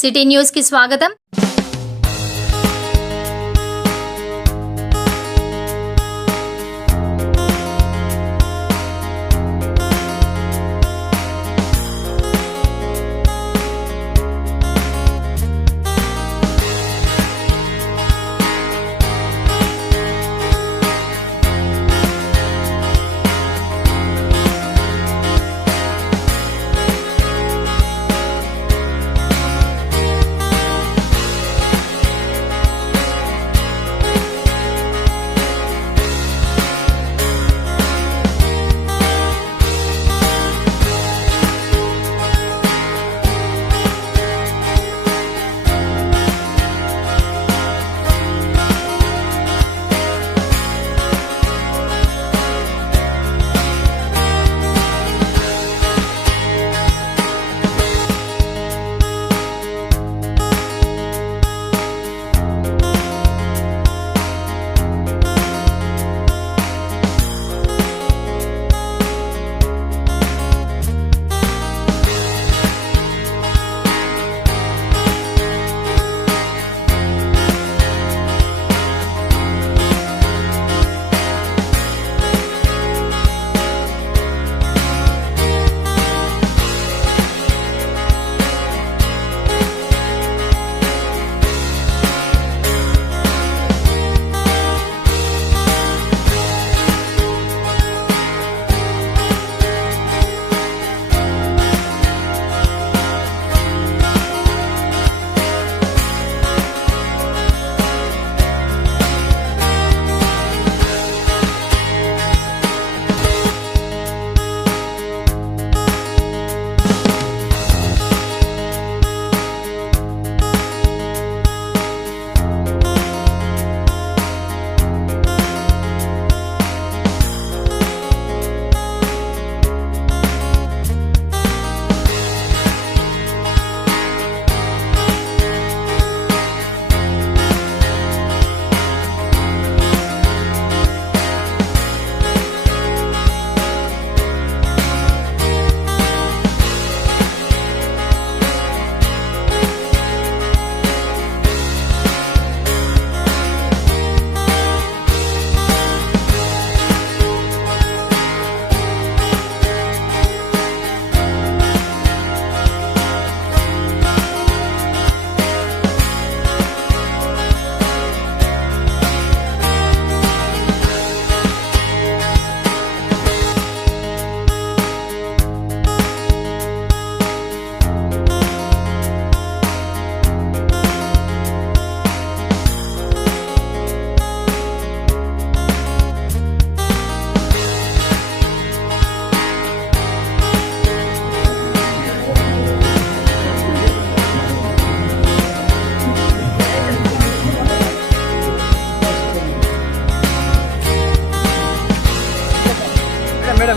City news కి స్వాగతం.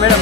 Madam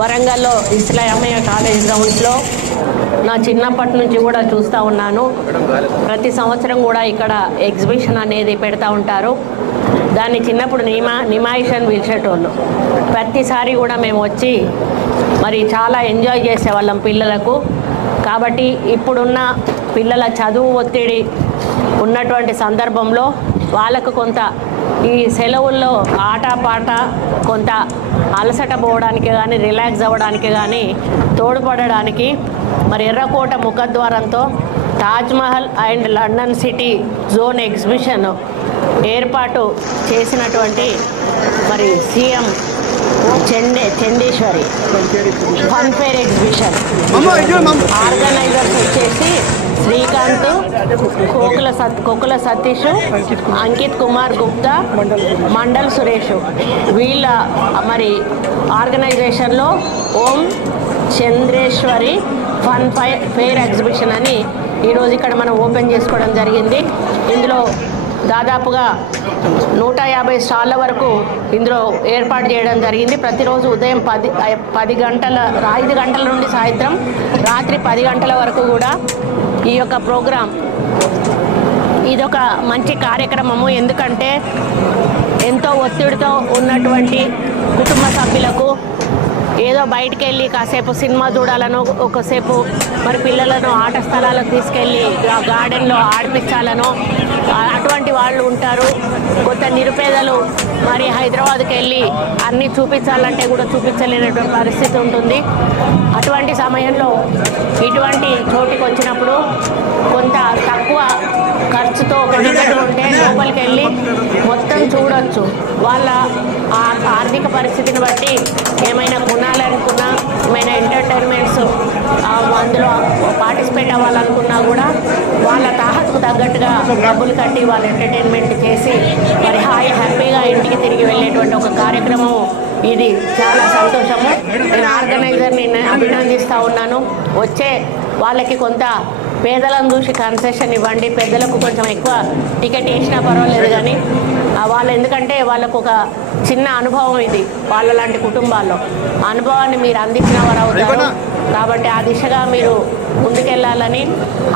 వరంగల్లో ఇస్లామియా కాలేజ్ గ్రౌండ్స్లో నా చిన్నప్పటి నుంచి కూడా చూస్తూ ఉన్నాను. ప్రతి సంవత్సరం కూడా ఇక్కడ ఎగ్జిబిషన్ అనేది పెడతా ఉంటారు. దాన్ని చిన్నప్పుడు నిమాయిష్ అని పిలిచేటోళ్ళు. ప్రతిసారి కూడా మేము వచ్చి మరి చాలా ఎంజాయ్ చేసేవాళ్ళం పిల్లలకు. కాబట్టి ఇప్పుడున్న పిల్లల చదువు ఒత్తిడి ఉన్నటువంటి సందర్భంలో వాళ్ళకు కొంత ఈ సెలవుల్లో ఆటపాట కొంత అలసట పోవడానికి కానీ రిలాక్స్ అవ్వడానికి కానీ తోడ్పడడానికి మరి ఎర్రకోట ముఖద్వారంతో Taj Mahal and London city zone exhibition ఏర్పాటు చేసినటువంటి మరి CM చండేశ్వరి fun fair exhibition organisers వచ్చేసి శ్రీకాంత్, కోకుల సతీష్, అంకిత్ కుమార్ గుప్తా, మండల్ సురేష్ వీళ్ళ మరి ఆర్గనైజేషన్లో ఓం చంద్రేశ్వరి ఫన్ ఫేర్ ఎగ్జిబిషన్ అని ఈరోజు ఇక్కడ మనం ఓపెన్ చేసుకోవడం జరిగింది. ఇందులో దాదాపుగా 150 స్టాళ్ళ వరకు ఇందులో ఏర్పాటు చేయడం జరిగింది. ప్రతిరోజు ఉదయం 5 గంటల నుండి సాయంత్రం రాత్రి 10 గంటల వరకు కూడా ఈ యొక్క ప్రోగ్రాం ఇదొక మంచి కార్యక్రమము. ఎందుకంటే ఎంతో ఒత్తిడితో ఉన్నటువంటి కుటుంబ సభ్యులకు ఏదో బయటికి వెళ్ళి కాసేపు సినిమా చూడాలను, ఒకసేపు మరి పిల్లలను ఆట స్థలాలకు తీసుకెళ్ళి గార్డెన్లో ఆడిపించాలను అటువంటి వాళ్ళు ఉంటారు. కొంత నిరుపేదలు మరి హైదరాబాద్కి వెళ్ళి అన్నీ చూపించాలంటే కూడా చూపించలేనటువంటి పరిస్థితి ఉంటుంది. అటువంటి సమయంలో ఇటువంటి చోటుకి వచ్చినప్పుడు కొంత తక్కువ ఖర్చుతో ఒక టికెట్ ఉంటే లోపలికి వెళ్ళి మొత్తం చూడొచ్చు. వాళ్ళ ఆర్థిక పరిస్థితిని బట్టి ఏమైనా కొనాలనుకున్నా, ఏమైనా ఎంటర్టైన్మెంట్స్ అందులో పార్టిసిపేట్ అవ్వాలనుకున్నా కూడా వాళ్ళ తాహతుకు తగ్గట్టుగా డబ్బులు కట్టి వాళ్ళు ఎంటర్టైన్మెంట్ చేసి మరి హ్యాపీగా ఇంటికి తిరిగి వెళ్ళేటువంటి ఒక కార్యక్రమం ఇది. చాలా సంతోషము. నేను ఆర్గనైజర్ని అభినందిస్తూ ఉన్నాను. వచ్చే వాళ్ళకి కొంత పేదలను చూసి కన్సెషన్ ఇవ్వండి, పెద్దలకు కొంచెం ఎక్కువ టికెట్ వేసినా పర్వాలేదు కానీ వాళ్ళు ఎందుకంటే వాళ్ళకు ఒక చిన్న అనుభవం ఇది, వాళ్ళ లాంటి కుటుంబాల్లో అనుభవాన్ని మీరు అందించిన వారు అవుతారు. కాబట్టి ఆ దిశగా మీరు ముందుకెళ్ళాలని,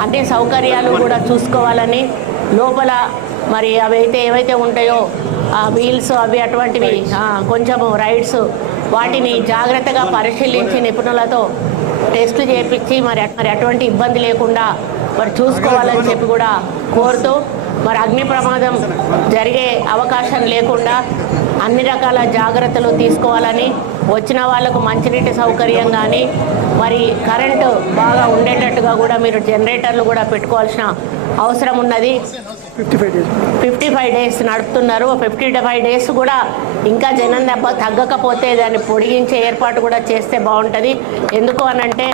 అన్ని సౌకర్యాలు కూడా చూసుకోవాలని, లోపల మరి ఏవైతే ఉంటాయో వీల్స్ అవి అటువంటివి కొంచెము రైడ్స్ వాటిని జాగ్రత్తగా పరిశీలించి నిపుణులతో టెస్టులు చేయించి మరి అటువంటి ఇబ్బంది లేకుండా మరి చూసుకోవాలని చెప్పి కూడా కోరుతూ మరి అగ్ని ప్రమాదం జరిగే అవకాశం లేకుండా అన్ని రకాల జాగ్రత్తలు తీసుకోవాలని, వచ్చిన వాళ్లకు మంచినీటి సౌకర్యం కానీ మరి కరెంటు బాగా ఉండేటట్టుగా కూడా మీరు జనరేటర్లు కూడా పెట్టుకోవాల్సిన అవసరం ఉన్నది. 55 డేస్ నడుపుతున్నారు. 55 డేస్ కూడా ఇంకా జనం తగ్గకపోతే దాన్ని పొడిగించే ఏర్పాటు కూడా చేస్తే బాగుంటుంది. ఎందుకు అనంటే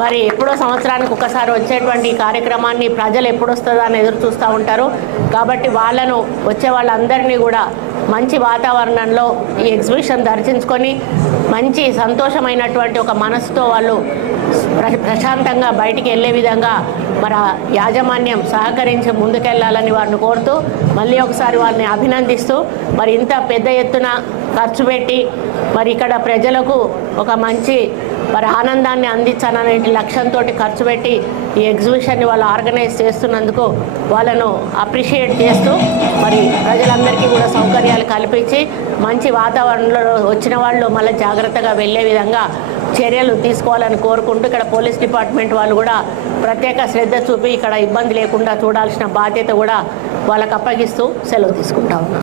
మరి ఎప్పుడో సంవత్సరానికి ఒకసారి వచ్చేటువంటి కార్యక్రమాన్ని ప్రజలు ఎప్పుడు వస్తుందా అని ఎదురు చూస్తూ ఉంటారు. కాబట్టి వచ్చే వాళ్ళందరినీ కూడా మంచి వాతావరణంలో ఈ ఎగ్జిబిషన్ దర్శించుకొని మంచి సంతోషమైనటువంటి ఒక మనసుతో వాళ్ళు ప్రశాంతంగా బయటికి వెళ్ళే విధంగా మరి యాజమాన్యం సహకరించి ముందుకెళ్లాలని వారిని కోరుతూ మళ్ళీ ఒకసారి వారిని అభినందిస్తూ మరి ఇంత పెద్ద ఎత్తున ఖర్చు పెట్టి మరి ఇక్కడ ప్రజలకు ఒక మంచి మరి ఆనందాన్ని అందించాలనే లక్ష్యంతో ఖర్చు పెట్టి ఈ ఎగ్జిబిషన్ని వాళ్ళు ఆర్గనైజ్ చేస్తున్నందుకు వాళ్ళను అప్రిషియేట్ చేస్తూ మరి ప్రజలందరికీ కూడా సౌకర్యాలు కల్పించి మంచి వాతావరణంలో వచ్చిన వాళ్ళు మళ్ళీ జాగ్రత్తగా వెళ్ళే విధంగా చర్యలు తీసుకోవాలని కోరుకుంటూ ఇక్కడ పోలీస్ డిపార్ట్మెంట్ వాళ్ళు కూడా ప్రత్యేక శ్రద్ధ చూపి ఇక్కడ ఇబ్బంది లేకుండా చూడాల్సిన బాధ్యత కూడా వాళ్ళకు అప్పగిస్తూ సెలవు తీసుకుంటా ఉన్నాం.